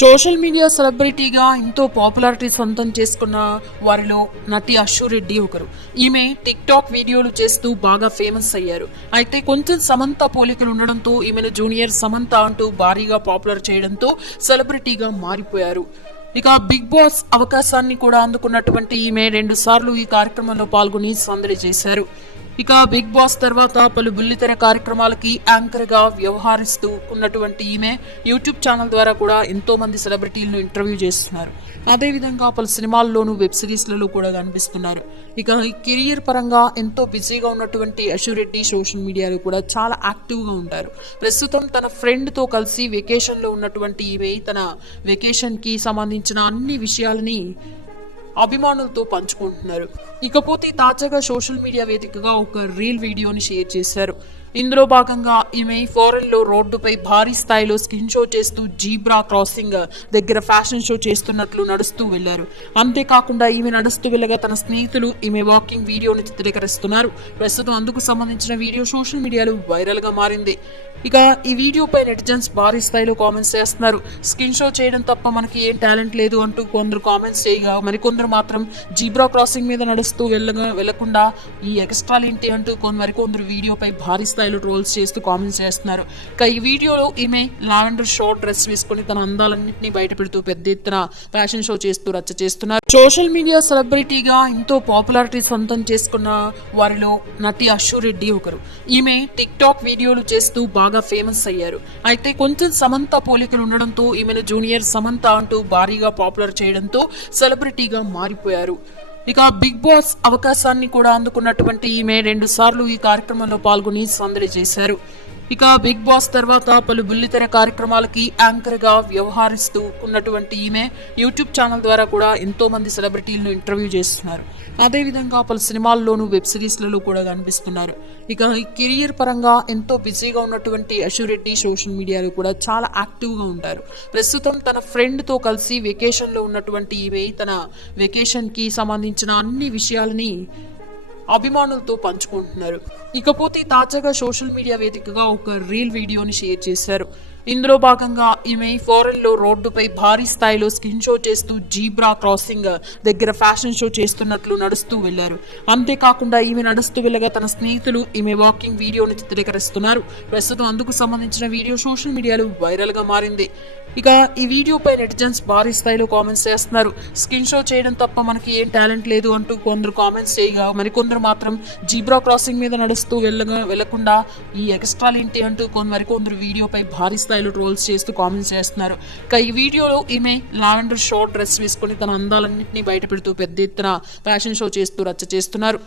Social media సెలబ్రిటీగా ఎంతో popularity సొంతం చేసుకున్న వారిలో నటి అశు రెడ్డి ఒకరు. ఈమె టిక్ టాక్ వీడియోలు చేస్తూ బాగా ఫేమస్ అయ్యారు. అయితే కొంచెం సమంత పోలికలు ఉండడంతో ఈమెను జూనియర్ సమంత అంటూ భారీగా పాపులర్ చేయడంతో సెలబ్రిటీగా మారిపోయారు. ఇక బిగ్ బాస్ అవకాశాన్ని కూడా అందుకున్నటువంటి ఈమె 2 సార్లు ఈ కార్యక్రమంలో పాల్గొని సందడి చేశారు. ఇక బిగ్ బాస్ తర్వాత పలు బుల్లితెర కార్యక్రమాలకి యాంకర్ గా వ్యవహరిస్తూ ఉన్నటువంటి ఈమె యూట్యూబ్ ఛానల్ ద్వారా కూడా ఎంతో మంది సెలబ్రిటీలను ఇంటర్వ్యూ చేస్తున్నారు. అదేవిధంగా పలు సినిమాల్లోనూ వెబ్ సిరీస్లలో కూడా కనిపిస్తున్నారు. ఇక ఈ కెరియర్ పరంగా ఎంతో బిజీగా ఉన్నటువంటి అశు రెడ్డి సోషల్ మీడియాలో కూడా చాలా యాక్టివ్గా ఉంటారు. ప్రస్తుతం తన ఫ్రెండ్తో కలిసి వెకేషన్లో ఉన్నటువంటి ఈమె తన వెకేషన్కి సంబంధించిన అన్ని విషయాలని అభిమానులతో పంచుకుంటున్నారు. ఇకపోతే తాజాగా సోషల్ మీడియా వేదికగా ఒక రీల్ వీడియోని షేర్ చేశారు. ఇందులో భాగంగా ఈమె ఫారెన్ లో రోడ్డుపై భారీ స్థాయిలో స్కిన్ షో చేస్తూ జీబ్రా క్రాసింగ్ దగ్గర ఫ్యాషన్ షో చేస్తున్నట్లు నడుస్తూ వెళ్లారు. అంతేకాకుండా ఈమె నడుస్తూ వెళ్ళగా తన స్నేహితులు ఈమె వాకింగ్ వీడియోని చిత్రీకరిస్తున్నారు. ప్రస్తుతం అందుకు సంబంధించిన వీడియో సోషల్ మీడియాలో వైరల్ గా మారింది. ఇక ఈ వీడియోపై నెటిజన్స్ భారీ స్థాయిలో కామెంట్స్ చేస్తున్నారు. స్కిన్ షో చేయడం తప్ప మనకి ఏం టాలెంట్ లేదు అంటూ కొందరు కామెంట్స్ చేయగా మరికొందరు మాత్రం జీబ్రా క్రాసింగ్ మీద నడుస్తూ వెళ్లకుండా ఈ ఎక్స్ట్రాలు ఏంటి అంటూ మరికొందరు వీడియోపై భారీ స్థాయిలో ట్రోల్స్ చేస్తూ కామెంట్స్ చేస్తున్నారు. ఇక ఈ వీడియోలో ఈమె లావెండర్ షార్ట్ డ్రెస్ వేసుకుని తన అందాలన్నింటినీ బయట పెడుతూ పెద్ద ఎత్తున ఫ్యాషన్ షో చేస్తూ రచ్చ చేస్తున్నారు. సోషల్ మీడియా సెలబ్రిటీగా ఎంతో పాపులారిటీ సొంతం చేసుకున్న వారిలో నటి అశు రెడ్డి ఒకరు. ఈమె టిక్ టాక్ వీడియోలు చేస్తూ బాగా ఫేమస్ అయ్యారు. అయితే కొంచెం సమంత పోలికలు ఉండడంతో ఈమెను జూనియర్ సమంత అంటూ భారీగా పాపులర్ చేయడంతో సెలబ్రిటీగా మారిపోయారు. ఇక బిగ్ బాస్ అవకాశాన్ని కూడా అందుకున్నటువంటి ఈమె 2 సార్లు ఈ కార్యక్రమంలో పాల్గొని సందడి చేశారు. ఇక బిగ్ బాస్ తర్వాత పలు బుల్లితెర కార్యక్రమాలకి యాంకర్ గా వ్యవహరిస్తూ ఉన్నటువంటి ఈమె యూట్యూబ్ ఛానల్ ద్వారా కూడా ఎంతో మంది సెలబ్రిటీలను ఇంటర్వ్యూ చేస్తున్నారు. అదేవిధంగా పలు సినిమాల్లోనూ వెబ్ సిరీస్లలో కూడా కనిపిస్తున్నారు. ఇక ఈ కెరియర్ పరంగా ఎంతో బిజీగా ఉన్నటువంటి అశు రెడ్డి సోషల్ మీడియాలో కూడా చాలా యాక్టివ్గా ఉంటారు. ప్రస్తుతం తన ఫ్రెండ్తో కలిసి వెకేషన్లో ఉన్నటువంటి ఈమె తన వెకేషన్కి సంబంధించిన అన్ని విషయాలని అభిమానులతో పంచుకుంటున్నారు. ఇకపోతే తాజాగా సోషల్ మీడియా వేదికగా ఒక రీల్ వీడియోని షేర్ చేశారు. ఇందులో భాగంగా ఈమె ఫారెన్ లో రోడ్డుపై భారీ స్థాయిలో స్కిన్ షో చేస్తూ జీబ్రా క్రాసింగ్ దగ్గర ఫ్యాషన్ షో చేస్తున్నట్లు నడుస్తూ వెళ్లారు. అంతేకాకుండా ఈమె నడుస్తూ వెళ్ళగా తన స్నేహితులు ఈమె వాకింగ్ వీడియోని చిత్రీకరిస్తున్నారు. ప్రస్తుతం అందుకు సంబంధించిన వీడియో సోషల్ మీడియాలో వైరల్ గా మారింది. ఇక ఈ వీడియోపై నెటిజన్స్ భారీ స్థాయిలో కామెంట్స్ చేస్తున్నారు. స్కిన్ షో చేయడం తప్ప మనకి ఏం టాలెంట్ లేదు అంటూ కొందరు కామెంట్స్ చేయగా మరికొందరు మాత్రం జీబ్రా క్రాసింగ్ మీద నడుస్తూ వెళ్లకుండా ఈ ఎక్స్ట్రాలు ఏంటి అంటూ మరికొందరు వీడియోపై భారీ స్థాయిలో ట్రోల్స్ చేస్తూ కామెంట్స్ చేస్తున్నారు. ఇక ఈ వీడియోలో ఈమె లావెండర్ షార్ట్ డ్రెస్ వేసుకుని తన అందాలన్నింటినీ బయట పెడుతూ పెద్ద ఎత్తున ఫ్యాషన్ షో చేస్తూ రచ్చ చేస్తున్నారు.